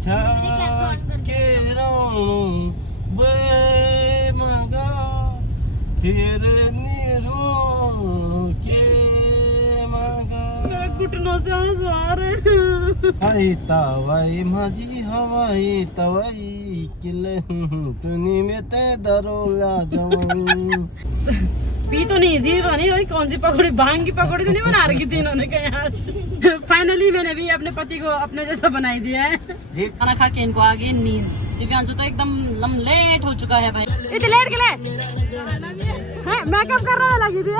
के बे मगा फिर नीरू के मगा मेरे घुटनों से आंसू आ रहे आई तवाई माझी हवाई तवाई किले तुनी में ते दरोला जवाई पी तो नहीं थी भाई कौन सी पकौड़ी भांग की पकौड़ी तो नहीं बना रखी थी इन्होंने कहीं यार। फाइनली मैंने भी अपने पति को अपने जैसा बनाई दिया है। खाना खा के इनको आ गई नींद। दिव्यांशु तो एकदम लेट हो चुका है भाई। इतने लेट के लिए मेकअप कर रहा लगी थी।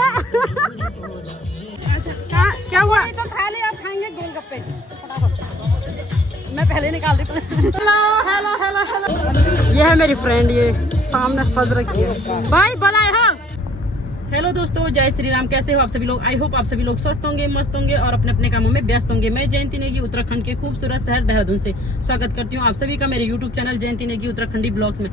क्या हुआ? तो खा ले, आप खाएंगे गोलगप्पे मैं पहले निकाल दी। हेलो हेलो हेलो हेलो, ये है मेरी फ्रेंड, ये सामने सज रखी है भाई। बनाए हाँ। हेलो दोस्तों, जय श्री राम। कैसे हो आप सभी लोग? आई होप आप सभी लोग स्वस्थ होंगे, मस्त होंगे और अपने अपने कामों में व्यस्त होंगे। मैं जयंती नेगी उत्तराखंड के खूबसूरत शहर देहरादून से स्वागत करती हूँ आप सभी का मेरे यूट्यूब चैनल जयंती नेगी उत्तराखंडी ब्लॉग्स में।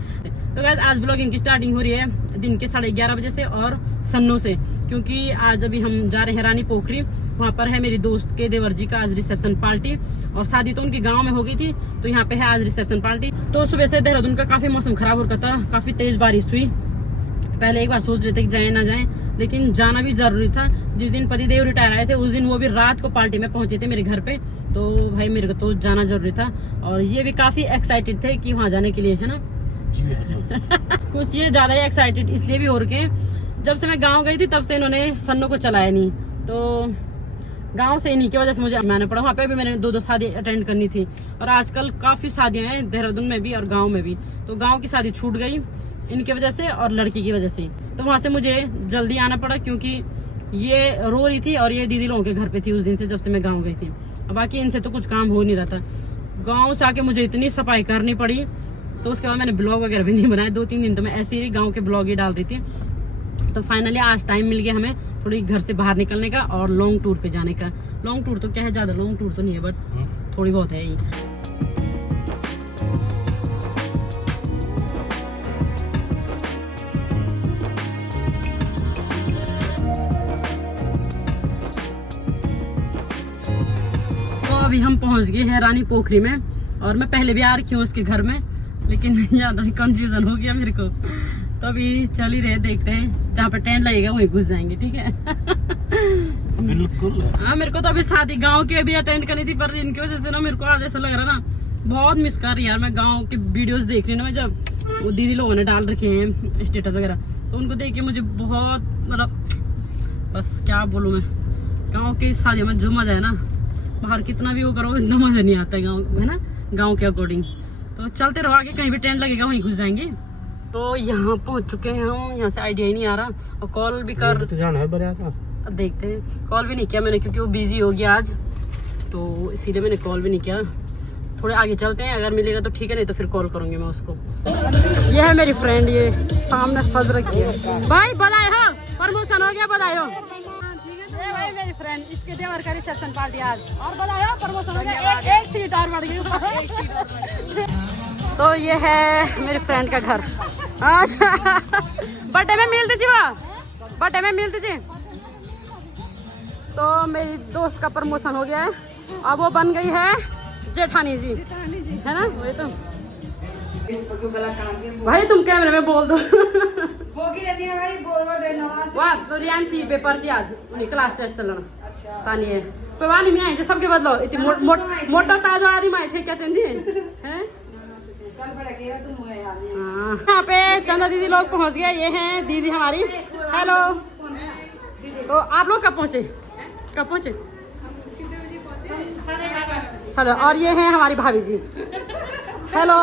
तो गाइस आज ब्लॉगिंग की स्टार्टिंग हो रही है दिन के 11:30 बजे से और सन्नो से, क्योंकि आज अभी हम जा रहे हैं रानी पोखरी। वहाँ पर है मेरी दोस्त के देवर जी का आज रिसेप्शन पार्टी, और शादी तो उनकी गाँव में हो गई थी, तो यहाँ पे है आज रिसेप्शन पार्टी। तो सुबह से देहरादून का काफी मौसम खराब हो रखा था, काफी तेज बारिश हुई। पहले एक बार सोच रहे थे कि जाए ना जाए, लेकिन जाना भी जरूरी था। जिस दिन पतिदेव रिटायर आए थे उस दिन वो भी रात को पार्टी में पहुंचे थे मेरे घर पे, तो भाई मेरे को तो जाना जरूरी था। और ये भी काफी एक्साइटेड थे कि वहाँ जाने के लिए, है ना। कुछ ये ज्यादा ही एक्साइटेड इसलिए भी हो रखे हैं, जब से मैं गाँव गई थी तब से इन्होंने सन्नो को चलाया नहीं, तो गांव से इन्हीं की वजह से मुझे आना पड़ा। वहाँ पे भी मैंने 2 शादी अटेंड करनी थी, और आजकल काफी शादियां हैं देहरादून में भी और गांव में भी। तो गांव की शादी छूट गई इनकी वजह से और लड़की की वजह से, तो वहाँ से मुझे जल्दी आना पड़ा, क्योंकि ये रो रही थी और ये दीदी लोगों के घर पे थी उस दिन से, जब से मैं गाँव गई थी। बाकी इनसे तो कुछ काम हो नहीं रहा था। गाँव से आके मुझे इतनी सफाई करनी पड़ी, तो उसके बाद मैंने ब्लॉग वगैरह भी नहीं बनाए। 2-3 दिन तो मैं ऐसे ही गाँव के ब्लॉग ही डाल रही थी। तो फाइनली आज टाइम मिल गया हमें थोड़ी घर से बाहर निकलने का और लॉन्ग टूर पे जाने का। लॉन्ग टूर तो क्या है, ज्यादा लॉन्ग टूर तो नहीं है, बट थोड़ी बहुत है ही। तो अभी हम पहुंच गए हैं रानी पोखरी में, और मैं पहले भी आ रखी हूँ उसके घर में, लेकिन यहाँ थोड़ी कंफ्यूजन हो गया मेरे को। तो अभी चल ही रहे, देखते हैं जहाँ पे टेंट लगेगा वहीं घुस जाएंगे, ठीक है। बिल्कुल। हाँ, मेरे को तो अभी शादी गांव की अभी अटेंड करनी थी, पर इनकी वजह से ना मेरे को आज ऐसा लग रहा ना, बहुत मिस कर रही यार। मैं गांव के वीडियोस देख रही हूँ ना, मैं जब वो दीदी लोगों ने डाल रखे हैं स्टेटस वगैरह, तो उनको देख के मुझे बहुत मतलब बस क्या बोलूँ मैं, गाँव की शादियों में जो मजा है ना, बाहर कितना भी वो करो इतना मजा नहीं आता है गाँव, है ना, गाँव के अकॉर्डिंग। तो चलते रहो आगे, कहीं भी टेंट लगेगा वहीं घुस जाएंगे। तो यहाँ पहुँच चुके हैं हम, यहाँ से आइडिया ही नहीं आ रहा, और कॉल भी कर तो जाना है बढ़िया था। देखते हैं, कॉल भी नहीं किया मैंने क्योंकि वो बिजी हो गया आज, तो इसीलिए मैंने कॉल भी नहीं किया। थोड़े आगे चलते हैं, अगर मिलेगा तो ठीक है, नहीं तो फिर कॉल करूँगी मैं उसको। ये है मेरी फ्रेंड, ये सामने सज रखी है भाई। बधाई हो, प्रमोशन हो गया, बधाई हो। ये भाई मेरी फ्रेंड, इसके देवर का रिसेप्शन पार्टी आज, और बधाई हो, प्रमोशन हो गया, एक सीट और बढ़ गई। तो ये है मेरी फ्रेंड का घर। अच्छा बर्थडे में मिलती थी, वो बर्थडे में मिलती थी। तो मेरी दोस्त का प्रमोशन हो गया है, अब वो बन गई है जेठानी जी, है ना। वही तो भाई, तुम कैमरे में बोल दो। वाह रियांशी पेपर थी आज, उन्हीं क्लास टेस्ट चलना पानी है, कोई वानी में आए सबके बदलो इतनी मोटा ताजा आदमी आए थे, क्या चंदी है। यहाँ पे चंदा दीदी लोग पहुँच गए, ये हैं दीदी हमारी। हेलो। तो आप लोग कब पहुँचे? चलो, और ये हैं हमारी भाभी जी। हेलो।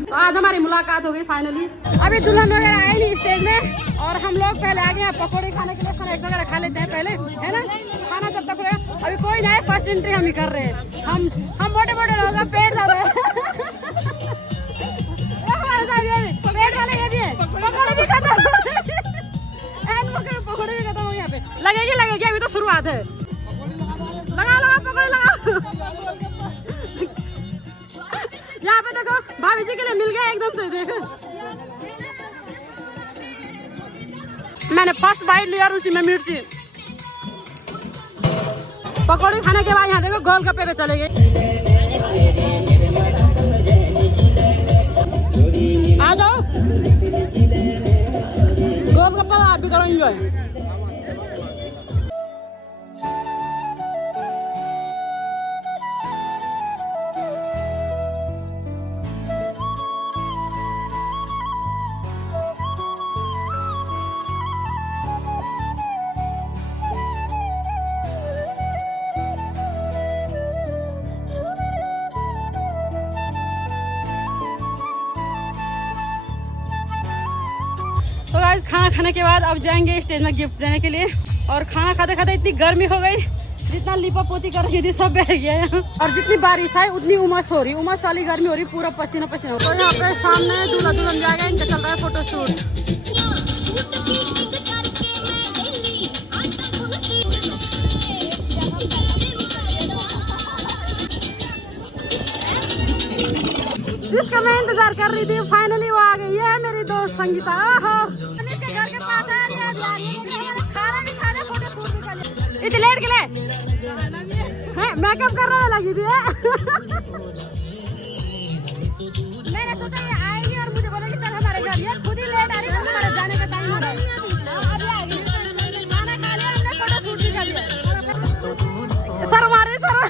तो आज हमारी मुलाकात हो गई फाइनली। अभी दुल्हन वगैरह आए नहीं स्टेज में, और हम लोग पहले आ गए हैं पकौड़े खाने के लिए। स्नैक्स वगैरह खा लेते हैं पहले, है ना, खाना जब तक होगा। अभी कोई नहीं, फर्स्ट एंट्री हम ही कर रहे हैं। हम मोटे लोग, पेट ज्यादा है। पेट वाले ये भी है, पकौड़े भी खत्म, पकौड़े भी खत्म हो यहाँ पे। लगेगी अभी तो शुरुआत है। लगा पकौड़े लगा। यहाँ पे देखो भाभी जी के लिए मिल गया एकदम से, देखो मैंने फर्स्ट बाइट लिया और उसी में मिर्ची। पकौड़ी खाने के बाद यहाँ देखो गोलगप्पे पे चले गए। गाइस खाना खाने के बाद अब जाएंगे स्टेज में गिफ्ट देने के लिए। और खाना खाते खाते इतनी गर्मी हो गई, जितना लिपा पोती कर रही थी सब बह गया है। और जितनी बारिश आई उतनी उमस हो रही, उमस वाली गर्मी हो रही, पूरा पसीना पसीना हो। तो यहाँ पे सामने दूल्हा दुल्हन जाएगा, इनका चल रहा है फोटो शूट। जिसका मैं इंतजार कर रही थी फाइनली वो आ गई है, मेरी दोस्त संगीता। इतने लेट के लिए मेकअप कर रहा लगी थी। मैंने सोचा ये आएगी और मुझे बोलेगी चल हमारे घर, ये खुद ही लेट आ रही है, हमारे जाने का टाइम हो रहा है। अभी आ गई, खाना खा लिया हमने, फोटो शूट भी कर लिया। सर हमारे सर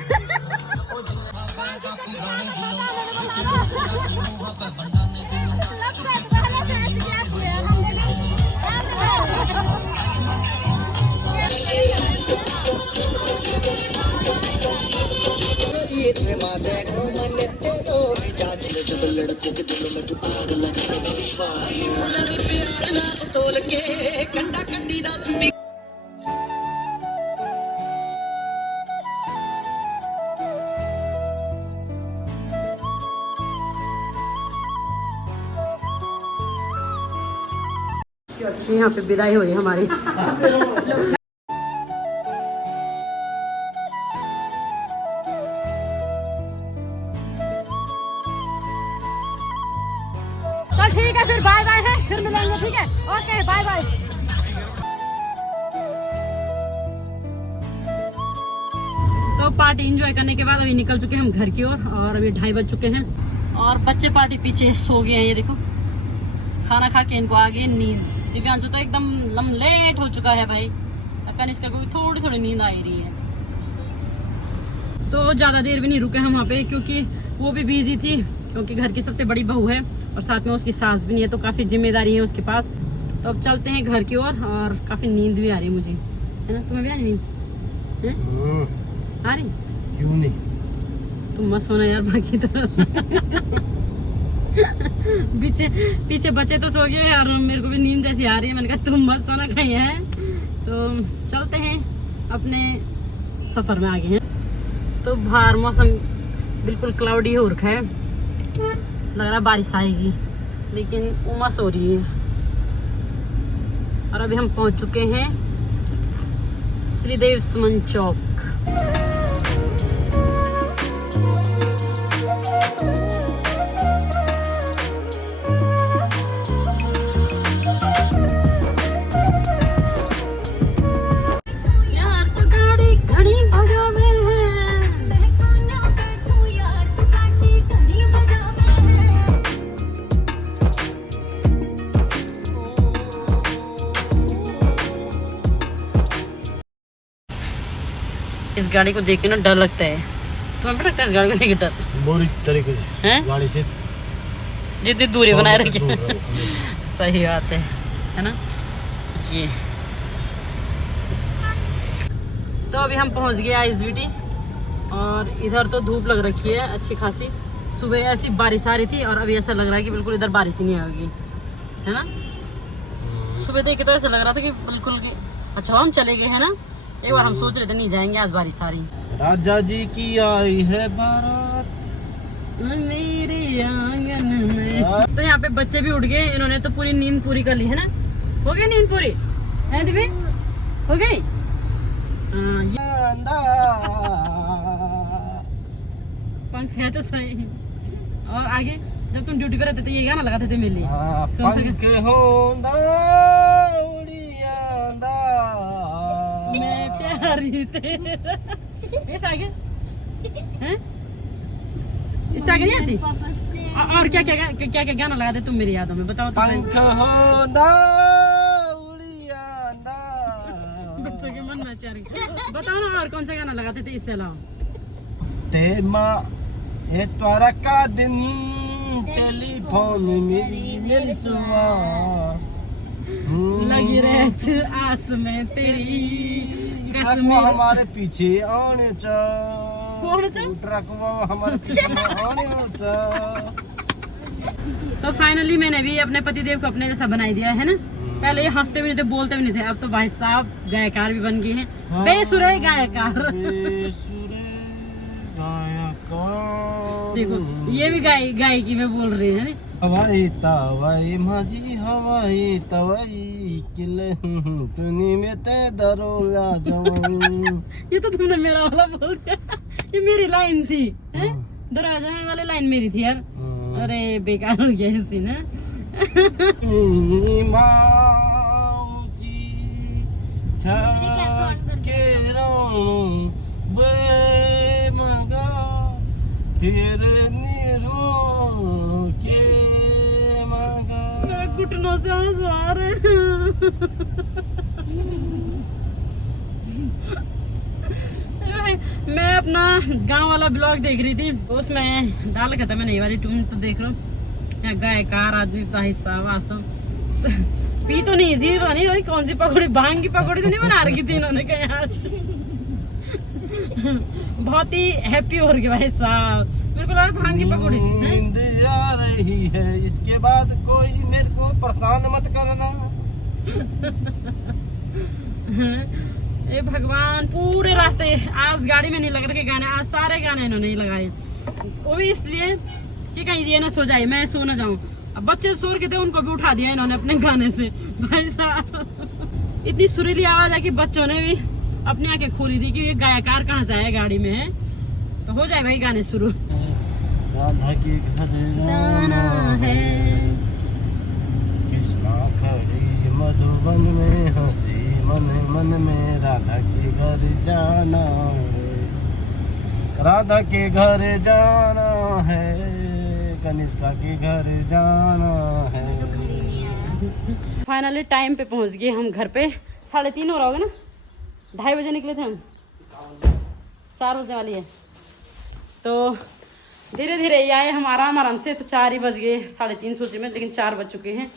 यहाँ पे विदाई हो रही है हमारी। चल ठीक है फिर बाय बाय है, फिर मिलेंगे ठीक है, ओके बाय बाय। तो पार्टी एंजॉय करने के बाद अभी निकल चुके हैं हम घर की ओर, और अभी 2:30 बज चुके हैं और बच्चे पार्टी पीछे सो गए हैं। ये देखो खाना खा के इनको आ गई नींद। दिव्यांशु तो एकदम लेट हो चुका है भाई, कनिष्का को भी थोड़ी थोड़ी नींद आ रही है। तो ज़्यादा देर भी नहीं रुके हम वहाँ पे, क्योंकि वो भी बिजी थी, क्योंकि घर की सबसे बड़ी बहू है और साथ में उसकी सास भी नहीं है, तो काफ़ी जिम्मेदारी है उसके पास। तो अब चलते हैं घर की ओर, और काफ़ी नींद भी आ रही है मुझे, है ना? तुम्हें भी आ रही नींद? आ रही? क्यों नहीं, तुम मत सोना यार, बाकी तो पीछे बच्चे तो सो गए और मेरे को भी नींद जैसी आ रही है। मैंने कहा तुम मत सोना कहीं है। तो चलते हैं, अपने सफर में आगे हैं। तो बाहर मौसम बिल्कुल क्लाउडी हो रखा है, लग रहा है बारिश आएगी, लेकिन उमस हो रही है। और अभी हम पहुंच चुके हैं श्रीदेव सुमन चौक। इस गाड़ी को देख के ना डर लगता है। तुम्हें भी लगता है इस गाड़ी को देख के डर? बुरी तरीके से हैं? गाड़ी से जितनी दूरी बनाए रखी दूर रहो। सही बात है ना? ये तो अभी हम पहुंच गए आईएसबीटी, और इधर तो धूप लग रखी है अच्छी खासी। सुबह ऐसी बारिश आ रही थी और अभी ऐसा लग रहा है कि बिल्कुल इधर बारिश ही नहीं आएगी, है ना? सुबह देख के तो ऐसा लग रहा था कि बिल्कुल कि अच्छा हम चले गए, है ना? एक बार हम सोच रहे थे नहीं जाएंगे, आज बारिश आ रही। राजा जी की आई है बारात मेरे आंगन में। तो यहाँ पे बच्चे भी उठ गए, इन्होंने तो पूरी नींद पूरी कर ली, है ना? हो गई नींद पूरी, है दीदी? हो गई? पंख है तो सही। और आगे जब तुम ड्यूटी पे रहते थे ये गाना लगाते थे मेरे लिए, कौन सा? मैं प्यारी तेरा। इस आगे हैं? इससे आगे नहीं आती? और क्या क्या गाना लगाते तुम मेरी यादों में, बताओ तो सही। बच्चों के मन में चाह रही, बताओ ना और कौन सा गाना लगाते थे इससे अलावा? त्वारा का दिन टेलीफोन मेरी सुबह लगी रहे आस में तेरी कसम। हमारे पीछे आने चा कौन चा? ट्रक हमारे पीछे आने चा। तो फाइनली मैंने भी अपने पतिदेव को अपने जैसा बनाई दिया है ना? पहले ये हंसते भी नहीं थे, बोलते भी नहीं थे, अब तो भाई साहब गायकार भी बन गए हैं। हाँ, बेसुरे गायकार। बेसुरे गायकार। देखो ये भी गायकी में बोल रहे हैं। हवाई तवाई माझी हवाई तवाई किले तूनी में ते दरोला जवाई। ये तो तुमने मेरा वाला बोल दिया। ये मेरी लाइन थी, हैं? दरवाजा वाली लाइन मेरी थी यार। अरे बेकार हो गया इस सीन है। मेरे घुटनों से आंसू आ रहे हैं। मैं अपना गांव वाला ब्लॉग देख रही थी, उसमें डाल रखा था मैंने ये वाली ट्यून, तो देख लो यहाँ गायकार आदमी भाई साहब वास्तव पी तो नहीं थी, भाई कौन सी पकौड़ी, भांग की पकौड़ी तो नहीं बना रखी थी इन्होंने कहा यार। बहुत ही हैप्पी हो रही भाई साहब, मेरे को लगा भांग की पकौड़ी। नींद आ रही है, इसके बाद कोई मेरे को परेशान मत करना। ए भगवान, पूरे रास्ते आज गाड़ी में नहीं लग रखे गाने, आज सारे गाने इन्होंने ही लगाए, वो भी इसलिए कि कहीं ये ना सो जाए, मैं सो ना जाऊं। अब बच्चे सो रहे थे, उनको भी उठा दिया इन्होंने अपने गाने से। भाई साहब इतनी सुरीली आवाज है कि बच्चों ने भी अपनी आंखें खोली थी कि ये गायकार कहाँ से आया गाड़ी में है। तो हो जाए भाई गाने शुरू। राधा के घर जाना है, कृष्णा खड़ी मधुबन में हंसी मन मन में, राधा के घर जाना है, राधा के घर जाना है, कनिष्का के घर जाना है। फाइनली टाइम पे पहुंच गए हम घर पे। 3:30 हो रहा होगा ना, 2:30 बजे निकले थे हम, 4 बजने वाली है। तो धीरे धीरे ये आए हम आराम से, तो 4 ही बज गए, 3:30 सोचे में, लेकिन 4 बज चुके हैं।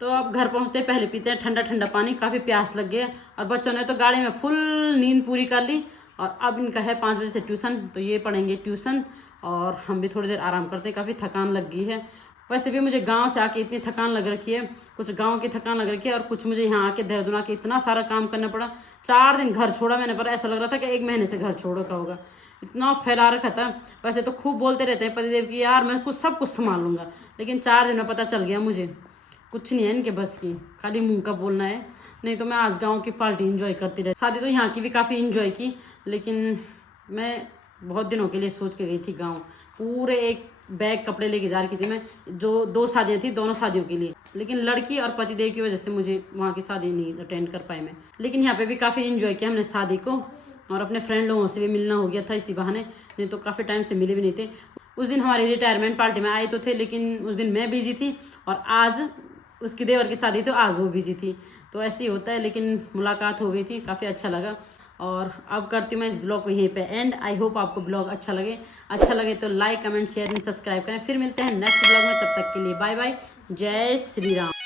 तो अब घर पहुंचते पहले पीते हैं ठंडा ठंडा पानी, काफ़ी प्यास लग गया। और बच्चों ने तो गाड़ी में फुल नींद पूरी कर ली, और अब इनका है 5 बजे से ट्यूशन, तो ये पढ़ेंगे ट्यूशन, और हम भी थोड़ी देर आराम करते हैं, काफ़ी थकान लग गई है। वैसे भी मुझे गांव से आके इतनी थकान लग रखी है, कुछ गांव की थकान लग रखी है, और कुछ मुझे यहाँ आके देहरादून आके इतना सारा काम करना पड़ा। 4 दिन घर छोड़ा मैंने, पर ऐसा लग रहा था कि 1 महीने से घर छोड़ो का होगा, इतना फैला रखा था। वैसे तो खूब बोलते रहते हैं पतिदेव की यार मैं सब कुछ संभाल लूँगा, लेकिन 4 दिन में पता चल गया मुझे कुछ नहीं है इनके बस की, खाली मुंह का बोलना है। नहीं तो मैं आज गाँव की पार्टी इंजॉय करती रही, शादी तो यहाँ की भी काफ़ी इंजॉय की, लेकिन मैं बहुत दिनों के लिए सोच के गई थी गाँव। पूरे एक बैग कपड़े लेके जा रही थी मैं, जो 2 शादियाँ थी, दोनों शादियों के लिए, लेकिन लड़की और पतिदेव की वजह से मुझे वहाँ की शादी नहीं अटेंड कर पाई मैं। लेकिन यहाँ पे भी काफ़ी इंजॉय किया हमने शादी को, और अपने फ्रेंड लोगों से भी मिलना हो गया था इसी बहाने, नहीं तो काफ़ी टाइम से मिले भी नहीं थे। उस दिन हमारी रिटायरमेंट पार्टी में आए तो थे, लेकिन उस दिन मैं बिजी थी, और आज उसकी देवर की शादी तो आज वो बिजी थी, तो ऐसे ही होता है। लेकिन मुलाकात हो गई थी, काफ़ी अच्छा लगा। और अब करती हूँ मैं इस ब्लॉग को यहीं पे एंड। आई होप आपको ब्लॉग अच्छा लगे तो like comment share and subscribe करें। फिर मिलते हैं नेक्स्ट ब्लॉग में, तब तक के लिए बाय बाय, जय श्री राम।